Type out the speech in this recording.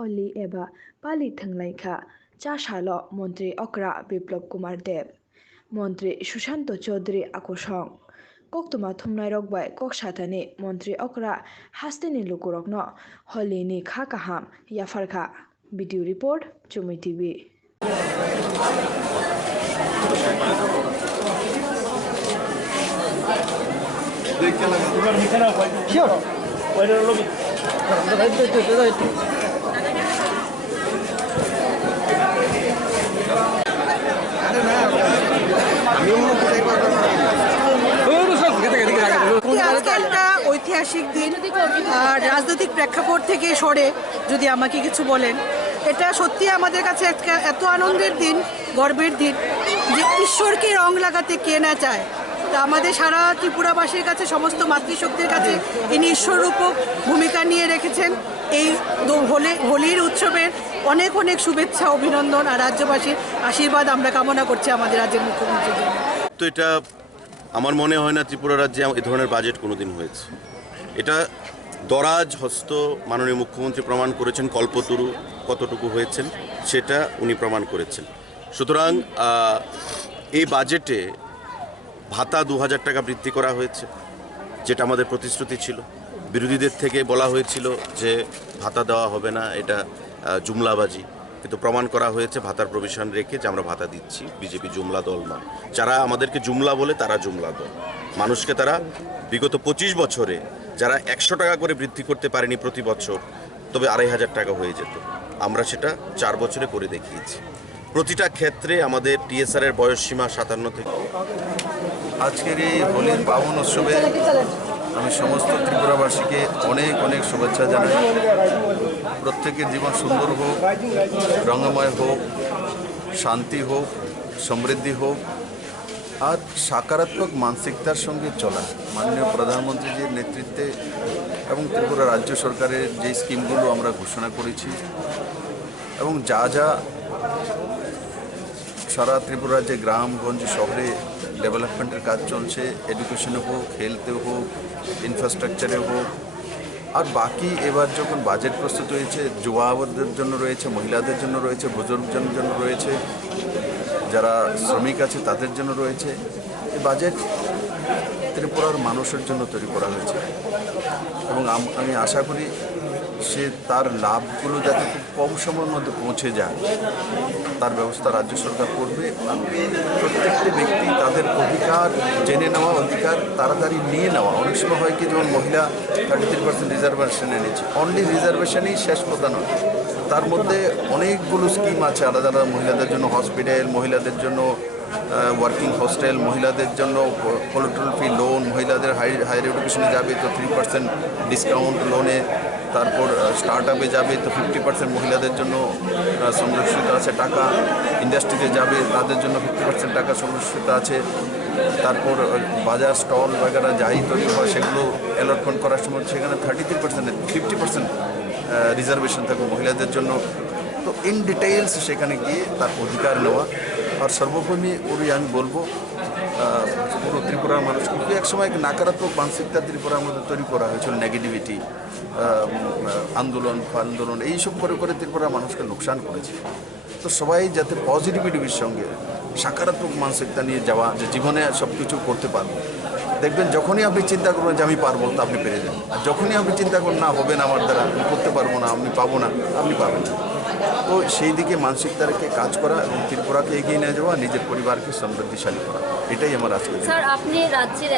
Holi एबा पालि थंलाइखा चाशालो मन्त्री Okra Biplab Kumar Dev मन्त्री सुशांत चौधरी आकुशं कोक्तुमा थुमनाय रगबाय Kwcharkha मन्त्री Okra Hasteni Lukurokni Holi ni खा काहाम याफारखा भिडिअ रिपोर्ट Thwngwi TV ঐতিহাসিক দিন রাজনৈতিক প্রেক্ষাপট থেকে সরে যদি আমাকে কিছু বলেন, এটা সত্যি আমাদের কাছে এত আনন্দের দিন, গর্বের দিন যে ঈশ্বরকে রং লাগাতে কে না চায়। তা আমাদের সারা ত্রিপুরাবাসীর কাছে, সমস্ত মাতৃশক্তির কাছে ইনি ঈশ্বররূপক ভূমিকা নিয়ে রেখেছেন। এই হোলির উৎসবের অনেক অনেক শুভেচ্ছা, অভিনন্দন আর রাজ্যবাসীর আশীর্বাদ আমরা কামনা করছি আমাদের রাজ্যের মুখ্যমন্ত্রীর জন্য। তো এটা আমার মনে হয় না ত্রিপুরা রাজ্যে এই ধরনের বাজেট কোনোদিন হয়েছে। এটা দরাজ হস্ত মাননীয় মুখ্যমন্ত্রী প্রমাণ করেছেন, কল্পতরু কতটুকু হয়েছেন সেটা উনি প্রমাণ করেছেন। সুতরাং এই বাজেটে ভাতা 2000 টাকা বৃদ্ধি করা হয়েছে, যেটা আমাদের প্রতিশ্রুতি ছিল। বিরোধীদের থেকে বলা হয়েছিল যে ভাতা দেওয়া হবে না, এটা জুমলাবাজি, কিন্তু প্রমাণ করা হয়েছে ভাতার প্রভিশন রেখে যে আমরা ভাতা দিচ্ছি। বিজেপি জুমলা দল নয়, যারা আমাদেরকে জুমলা বলে তারা জুমলা দল। মানুষকে তারা বিগত 25 বছরে যারা 100 টাকা করে বৃদ্ধি করতে পারেনি প্রতি বছর, তবে 2500 টাকা হয়ে যেত, আমরা সেটা 4 বছরে করে দেখিয়েছি। প্রতিটা ক্ষেত্রে আমাদের টিএসআর এর বয়সসীমা 57 থেকে। আজকের এই হোলির পাবন উৎসবে আমি সমস্ত ত্রিপুরাবাসীকে অনেক অনেক শুভেচ্ছা জানাই। প্রত্যেকের জীবন সুন্দর হোক, রঙময় হোক, শান্তি হোক, সমৃদ্ধি হোক, আর সকারাত্মক মানসিকতার সঙ্গে চলা। মাননীয় প্রধানমন্ত্রীজির নেতৃত্বে এবং ত্রিপুরা রাজ্য সরকারের যে স্কিমগুলো আমরা ঘোষণা করেছি এবং যা যা সারা ত্রিপুরা রাজ্যে গ্রামগঞ্জ শহরে ডেভেলপমেন্টের কাজ চলছে, এডুকেশনে হোক, হেলথে হোক, ইনফ্রাস্ট্রাকচারে হোক, আর বাকি এবার যখন বাজেট প্রস্তুত হয়েছে, যুবাদের জন্য রয়েছে, মহিলাদের জন্য রয়েছে, বুজুর্গদের জন্য রয়েছে, যারা শ্রমিক আছে তাদের জন্য রয়েছে। এই বাজেট ত্রিপুরার মানুষের জন্য তৈরি করা হয়েছে এবং আমি আশা করি সে তার লাভগুলো যাতে খুব কম সময়ের মধ্যে পৌঁছে যায় তার ব্যবস্থা রাজ্য সরকার করবে। প্রত্যেকটি ব্যক্তি তাদের অধিকার জেনে নেওয়া, অধিকার তাড়াতাড়ি নিয়ে নেওয়া। অনেক সময় হয় কি, যেমন মহিলা 33% রিজার্ভেশন এনেছে, অনলি রিজার্ভেশনই শেষ কথা নয়, তার মধ্যে অনেকগুলো স্কিম আছে আলাদা আলাদা। মহিলাদের জন্য হসপিটাল, মহিলাদের জন্য ওয়ার্কিং হোস্টেল, মহিলাদের জন্য কোলাটারাল ফ্রি লোন, মহিলাদের হায়ার এডুকেশনে যাবে তো 3% ডিসকাউন্ট লোনে, তারপর স্টার্ট আপে যাবে তো 50% মহিলাদের জন্য সংরক্ষিত আছে টাকা, ইন্ডাস্ট্রিতে যাবে তাদের জন্য 50% টাকা সংরক্ষিত আছে। তারপর বাজার স্টল বাগেরা যাই তৈরি হয় সেগুলো অ্যালটমেন্ট করার সময় সেখানে 33% 50% রিজার্ভেশন থাকবে মহিলাদের জন্য। তো ইন ডিটেইলস সেখানে গিয়ে তার অধিকার নেওয়া। আর সর্বোপরি আমি বলবো পুরো ত্রিপুরার মানুষ, কিন্তু একসময় এক নাকারাত্মক মানসিকতা ত্রিপুরার মধ্যে তৈরি করা হয়েছিল, নেগেটিভিটি, আন্দোলন এইসব করে করে ত্রিপুরার মানুষকে লোকসান করেছে। তো সবাই যাতে পজিটিভিটির সঙ্গে সকারাত্মক মানসিকতা নিয়ে যাওয়া, যে জীবনে সব কিছু করতে পারবো। দেখবেন যখনই আপনি চিন্তা করবেন যে আমি পারবো, তো আপনি পেরে যাবেন। আর যখনই আপনি চিন্তা করেন না হবে না আমার দ্বারা, আমি করতে পারবো না, আমি পাবো না, আপনি পাবেন না। তো সেই দিকে মানসিকতা রেখে কাজ করা এবং ত্রিপুরাকে এগিয়ে নিয়ে যাওয়া, নিজের পরিবারকে সমৃদ্ধিশালী করা, এটাই আমার আজকে। স্যার, আপনি রাজ্যের